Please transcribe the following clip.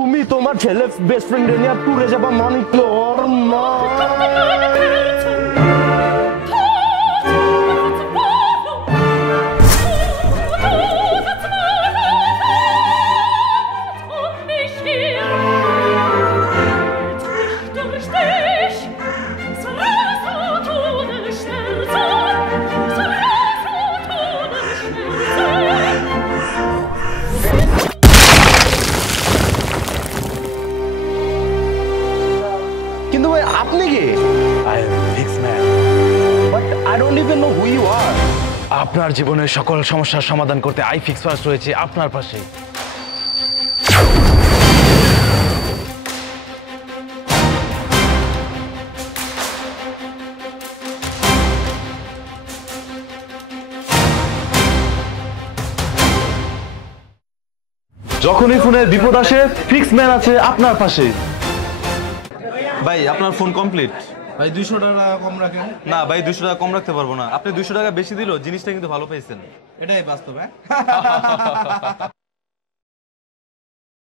তুমি তোমার ছেলে বেস্ট ফ্রেন্ড নিয়ে ট্যুরে যাবা মানে কি ওর মা কিন্তু ভাই আপনি কি I am fix man. But I don't even know who you are আপনার জীবনের সকল সমস্যার সমাধান করতে আই ফিক্স ফার্স্ট রয়েছে আপনার পাশে। যখনই ফোনে বিপদ আসে ফিক্স ম্যান আছে আপনার পাশে। ভাই আপনার ফোন কমপ্লিট। ভাই 200 টাকা কম রাখেন। না ভাই 200 টাকা কম রাখতে পারবো না, আপনি 200 টাকা বেশি দিলেও জিনিসটা কিন্তু ভালো পাইছেন। এটাই বাস্তব।